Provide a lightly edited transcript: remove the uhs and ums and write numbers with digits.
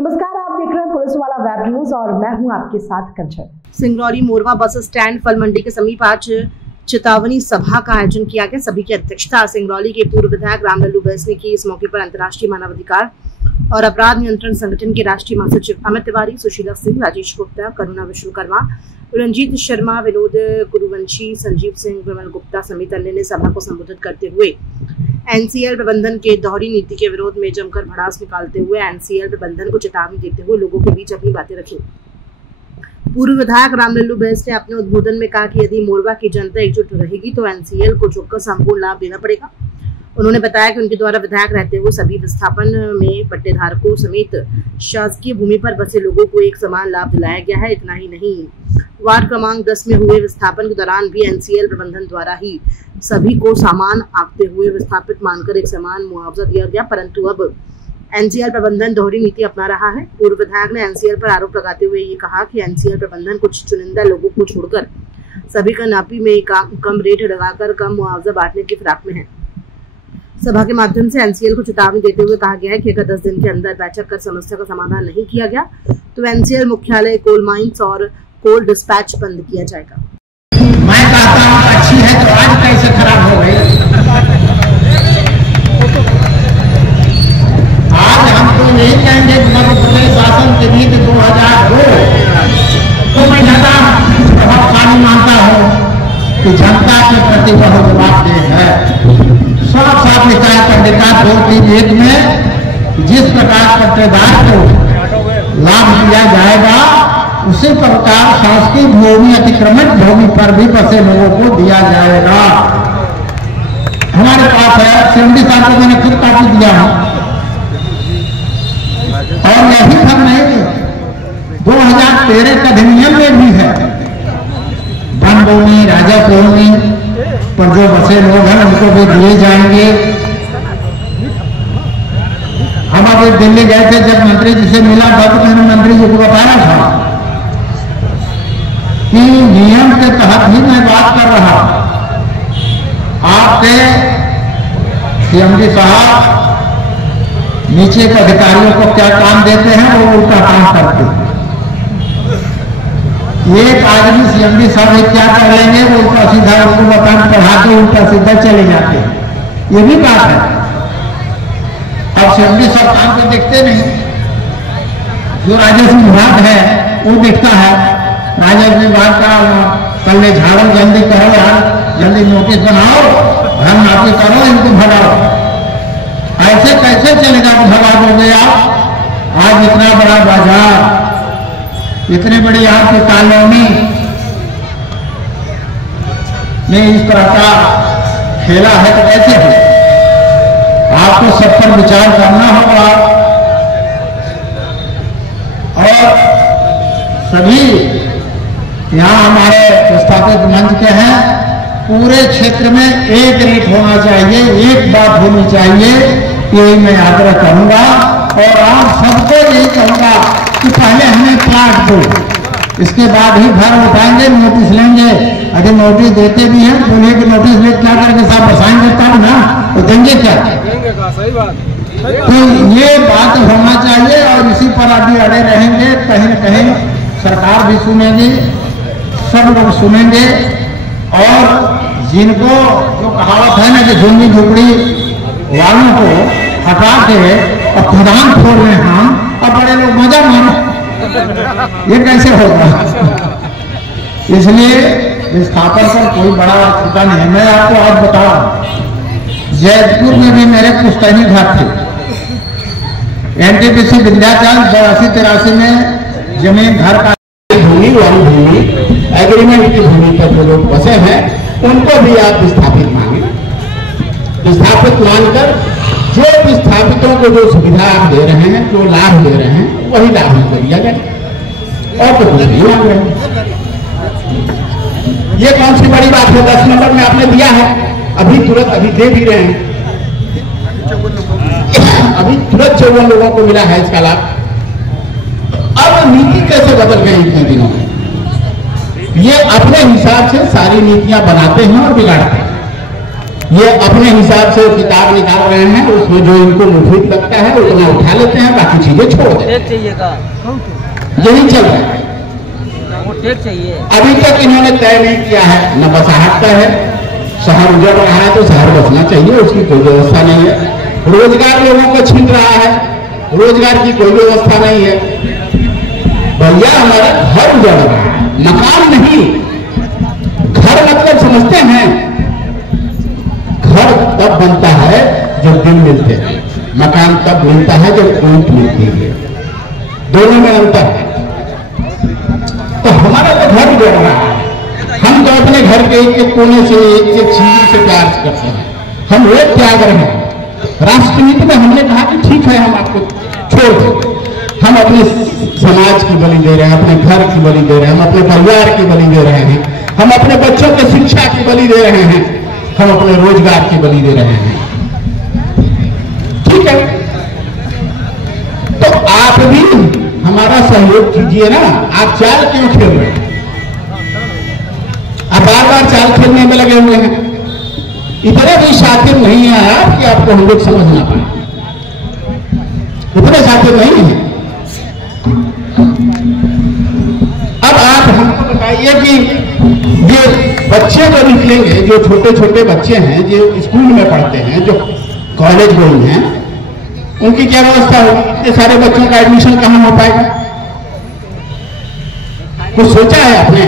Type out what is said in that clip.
नमस्कार, आप देख रहे हैं पुलिस वाला वेब न्यूज और मैं हूं आपके साथ कंचन। सिंगरौली मोरवा बस स्टैंड फल मंडी के समीप आज चेतावनी सभा का आयोजन किया गया। सभी की अध्यक्षता सिंगरौली के पूर्व विधायक रामलल्लू बैस ने की। इस मौके पर अंतर्राष्ट्रीय मानवाधिकार और अपराध नियंत्रण संगठन के राष्ट्रीय महासचिव अमित तिवारी, सुशीला सिंह, राजेश गुप्ता, करुणा विश्वकर्मा, रंजीत शर्मा, विनोद गुरुवंशी, संजीव सिंह, विमल गुप्ता समेत अन्य ने सभा को संबोधित करते हुए एनसीएल प्रबंधन के दोहरी नीति के विरोध में जमकर भड़ास निकालते हुए एनसीएल प्रबंधन को चेतावनी देते हुए लोगों के बीच अपनी बातें रखी। पूर्व विधायक रामलल्लू बैस ने अपने उद्बोधन में कहा कि यदि मोरवा की जनता एकजुट रहेगी तो एनसीएल को चौक्कस संपूर्ण लाभ देना पड़ेगा। उन्होंने बताया कि उनके द्वारा विधायक रहते हुए सभी विस्थापन में पट्टेधारकों समेत शासकीय भूमि पर बसे लोगों को एक समान लाभ दिलाया गया है। इतना ही नहीं, वार्ड क्रमांक 10 में हुए विस्थापन के दौरान भी एनसीएल प्रबंधन द्वारा ही सभी को समान आंकते हुए विस्थापित मानकर एक समान मुआवजा दिया गया, परंतु अब एनसीएल प्रबंधन दोहरी नीति अपना रहा है। पूर्व विधायक ने एनसीएल पर आरोप लगाते हुए ये कहा कि एनसीएल प्रबंधन कुछ चुनिंदा लोगों को छोड़कर सभी का नापी में कम रेट लगाकर कम मुआवजा बांटने की फिराक में है। सभा के माध्यम से एनसीएल को चेतावनी देते हुए कहा गया है कि अगर 10 दिन के अंदर बैठक कर समस्या का समाधान नहीं किया गया तो एनसीएल मुख्यालय, कोल माइंस और कोल डिस्पैच बंद किया जाएगा। मैं कहता हूँ अच्छी है तो आज कैसे खराब हो गई। आज हम तो यही कहेंगे कि मध्य प्रदेश शासन के नीति 2002 तो मैं ज्यादा प्रभावशाली मानता हूँ कि जनता के प्रति बहुत जवाबदेह है। साफ लिखा है पंडिता 231 में, जिस प्रकार पट्टेदार को लाभ दिया जाएगा उसी प्रकार शासकीय भूमि अतिक्रमण भूमि पर भी बसे लोगों को दिया जाएगा। हमारे पास है सीएमडी साहब को मैंने खुद कापी दिया है और यही सब नहीं, 2013 का अधिनियम में भी है वन भूमि, राजा भूमि पर जो बसे लोग हैं उनको भी दिए जाएंगे। हम अभी दिल्ली गए थे, जब मंत्री जी से मिला था तो मैंने मंत्री जी को बताया था कि नियम के तहत ही मैं बात कर रहा। आपके सीएमडी साहब नीचे के अधिकारियों को क्या काम देते हैं वो उल्टा काम करते हैं। एक आदमी सीएमडी साहब क्या कर लेंगे वो उल्टा सीधा उनको मकान पढ़ा के उल्टा सीधा चले जाते हैं। ये भी बात है। अब सीएमडी साहब काम को देखते नहीं, जो राजस्व विभाग है वो देखता है। राजस्व विभाग का कल झाड़ो, जल्दी करो यार, जल्दी नोटिस बनाओ, घर नापी करो, इनको भगाओ। ऐसे कैसे चलेगा? भगा दोगे आप? आज इतना बड़ा बाजार, इतनी बड़ी आपकी कॉलोनी में इस तरह का खेला है तो कैसे हो? आपको सब पर विचार करना होगा और सभी यहाँ हमारे प्रस्तावित मंच के हैं, पूरे क्षेत्र में एक रेट होना चाहिए, एक बात होनी चाहिए, यही मैं आग्रह करूंगा। और आप सबको यही कहूंगा कि पहले हमें प्लाट दो, इसके बाद ही घर उठाएंगे, नोटिस लेंगे। अगर नोटिस देते भी हैं बोलिए कि नोटिस ले क्या करके साहब बसाएंगे तब ना, तो देंगे क्या? सही बात। तो ये बात होना चाहिए और इसी पर अभी अड़े रहेंगे। कहीं न कहीं सरकार भी सुनेगी, सब लोग सुनेंगे और जिनको जो कहावत है ना कि झुग्गी झुपड़ी वालों को हटा के और प्रधान छोड़ रहे हैं हम, अब बड़े लोग मजा मानो, ये कैसे होगा? इसलिए विस्थापन पर कोई बड़ा छोटा नहीं है। मैं आपको आज बताऊं, जयपुर में भी मेरे पुश्तैनी घर थे, एनटीपीसी विंध्याचल 82-83 में जमीन घर का भूमि वाली भूमि एग्रीमेंट की भूमि पर जो लोग बसे हैं उनको भी आप विस्थापित मांगे। विस्थापित मानकर जो विस्थापितों को जो सुविधा आप दे रहे हैं, जो लाभ दे रहे हैं, वही लाभ हमको दिया जाए और तो कुछ नहीं मांग रहे। ये कौन सी बड़ी बात है? 10 नंबर में आपने दिया है, अभी तुरंत अभी दे भी रहे हैं, अभी तुरंत 54 लोगों को मिला है इसका लाभ। अब नीति कैसे बदल गई इतने दिनों में? ये अपने हिसाब से सारी नीतियां बनाते हैं और बिगाड़ते हैं। ये अपने हिसाब से किताब निकाल रहे हैं, उसमें जो इनको मुफीद लगता है उतना उठा लेते हैं, बाकी चीजें छोड़ देते हैं। चाहिएगा यही चल रहा है। वो टेक चाहिए। अभी तक इन्होंने तय नहीं किया है, न बसाहट का है, शहर उजड़ रहा है तो शहर बसना चाहिए, उसकी कोई व्यवस्था नहीं है। रोजगार लोगों को छीन रहा है, रोजगार की कोई व्यवस्था नहीं है। भैया हमारा घर उजड़ रहा है, मकान नहीं। घर मतलब समझते हैं, घर तब बनता है जब दिन मिलते हैं, मकान तब मिलता है जब ईंट मिलती है, दोनों में अंतर है। तो हमारा तो घर उजड़ रहा है, हम तो अपने घर के एक एक कोने से एक एक चीज से प्यार करते हैं, हम वो त्याग रहे हैं। राष्ट्रनीति में हमने कहा कि ठीक है हम आपको छोड़ दें, हम अपने समाज की बलि दे रहे हैं, अपने घर की बलि दे रहे हैं, हम अपने परिवार की बलि दे रहे हैं, हम अपने बच्चों के शिक्षा की बलि दे रहे हैं, हम अपने रोजगार की बलि दे रहे हैं। ठीक है, तो आप भी हमारा सहयोग कीजिए ना। आप चाल क्यों खेल रहे हैं? आप बार बार चाल खेलने में लगे हुए हैं। इतने भी शातिर नहीं है आप कि आपको हम लोग समझ ना पाए, इतने शातिर नहीं है। अब आप हमको बताइए कि ये बच्चे जो निकलेंगे, जो छोटे छोटे बच्चे हैं, जो स्कूल में पढ़ते हैं, जो कॉलेज गोइंग हैं, उनकी क्या व्यवस्था होगी? इतने सारे बच्चों का एडमिशन कहां हो पाएगा? कुछ सोचा है आपने?